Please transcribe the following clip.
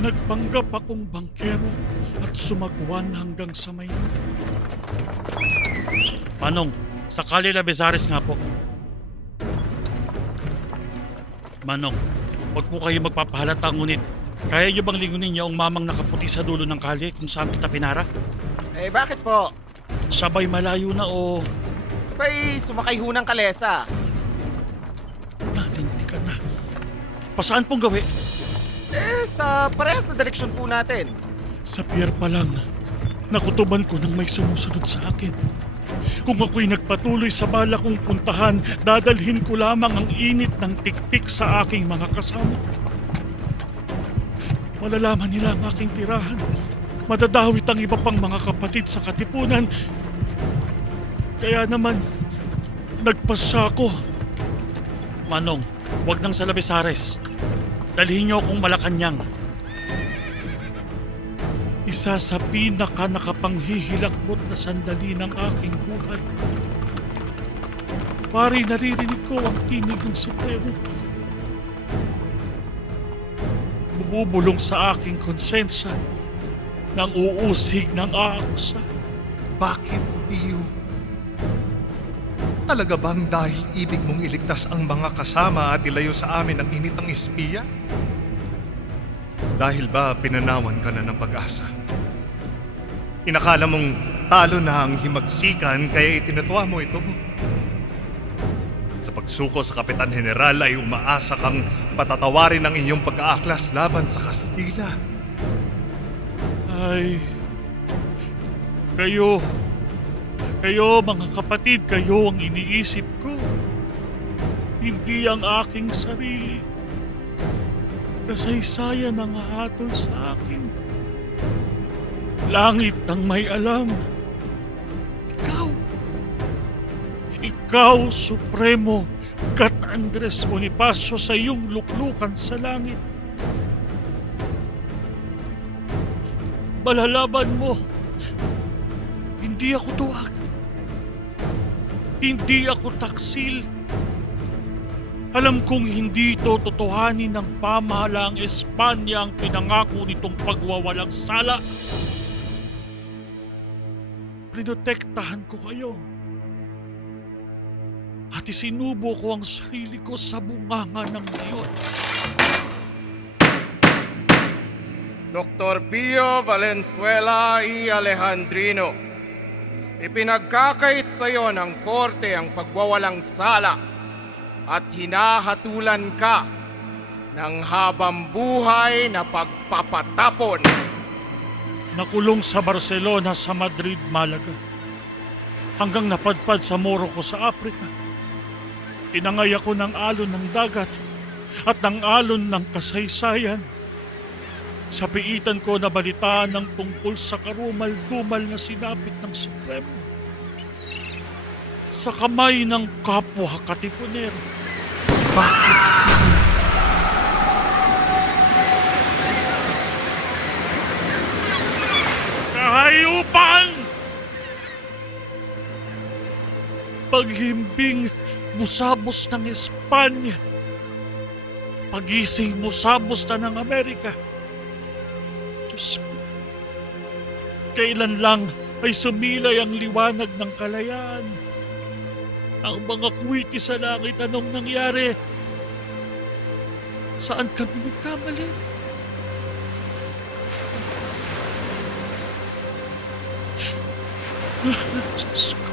Nagpanggap akong bangkero at sumagwan hanggang sa Maynila. Manong, sa Kalila Besares nga po. Manong, huwag po kayo magpapahalata, ngunit kaya niyo bang lingunin niyo ang mamang nakaputi sa dulo ng kalye kung saan kita pinara? Bakit po? Sabay malayo na o Ba'y sumakay ho ng kalesa? nalinti ka na? Pasaan pong gawi? Sa parehas na direksyon po natin. Sa pier pa lang, nakutuban ko nang may sumusunod sa akin. Kung ako'y nagpatuloy sa bala kong puntahan, dadalhin ko lamang ang init ng tiktik sa aking mga kasama. Malalaman nila ang aking tirahan. Madadawit ang iba pang mga kapatid sa katipunan. Kaya naman, nagpasya ako. Manong, wag nang sa Labesares. Dalhin niyo akong Malacanang. Isa sa pinaka-nakapanghihilakbot na sandali ng aking buhay. Pari naririnig ko ang tinig ng Supremo. Bumubulong sa aking konsensya nang uusig ng aakusa. Bakit, Pio? Talaga bang dahil ibig mong iligtas ang mga kasama at ilayo sa amin ang init ng espiya? Dahil ba pinanawan ka na ng pag-asa? Inakala mong talo na ang himagsikan kaya itinatuwa mo ito? At sa pagsuko sa Kapitan General ay umaasa kang patatawarin ang iyong pag-aaklas laban sa Kastila. Ay, kayo mga kapatid, kayo ang iniisip ko. Hindi ang aking sarili. Kasaysayan ang hatol sa akin. Langit ang may alam. Ikaw, Supremo, Kat Andres Bonifacio sa iyong luklukan sa langit. Malalaban mo. Hindi ako tuwag. Hindi ako taksil. Alam kong hindi ito totohanin ng pamahalaang Espanya ang pinangako nitong pagwawalang sala. Prinotektahan ko kayo. At isinubo ko ang sarili ko sa bunganga ng leon. Dr. Pio Valenzuela y Alejandrino, ipinagkakait sa iyo ng korte ang pagwawalang sala at hinahatulan ka ng habang buhay na pagpapatapon. Nakulong sa Barcelona, sa Madrid, Malaga, hanggang napadpad sa Morocco sa Africa. Tinangay ako ng alon ng dagat at ng alon ng kasaysayan. Sa piitan ko nabalitaan ang tungkol sa karumal-dumal na sinapit ng Supremo. Sa kamay ng kapwa katipunero. Bakit, Pio? Kahayupan! Paghimbing busabos ng Espanya. Pagising busabos na ng Amerika. Diyos ko, kailan lang ay sumilay ang liwanag ng kalayaan? Ang mga kuwiti sa langit, anong nangyari? Saan kami nagkamali? Diyos ko.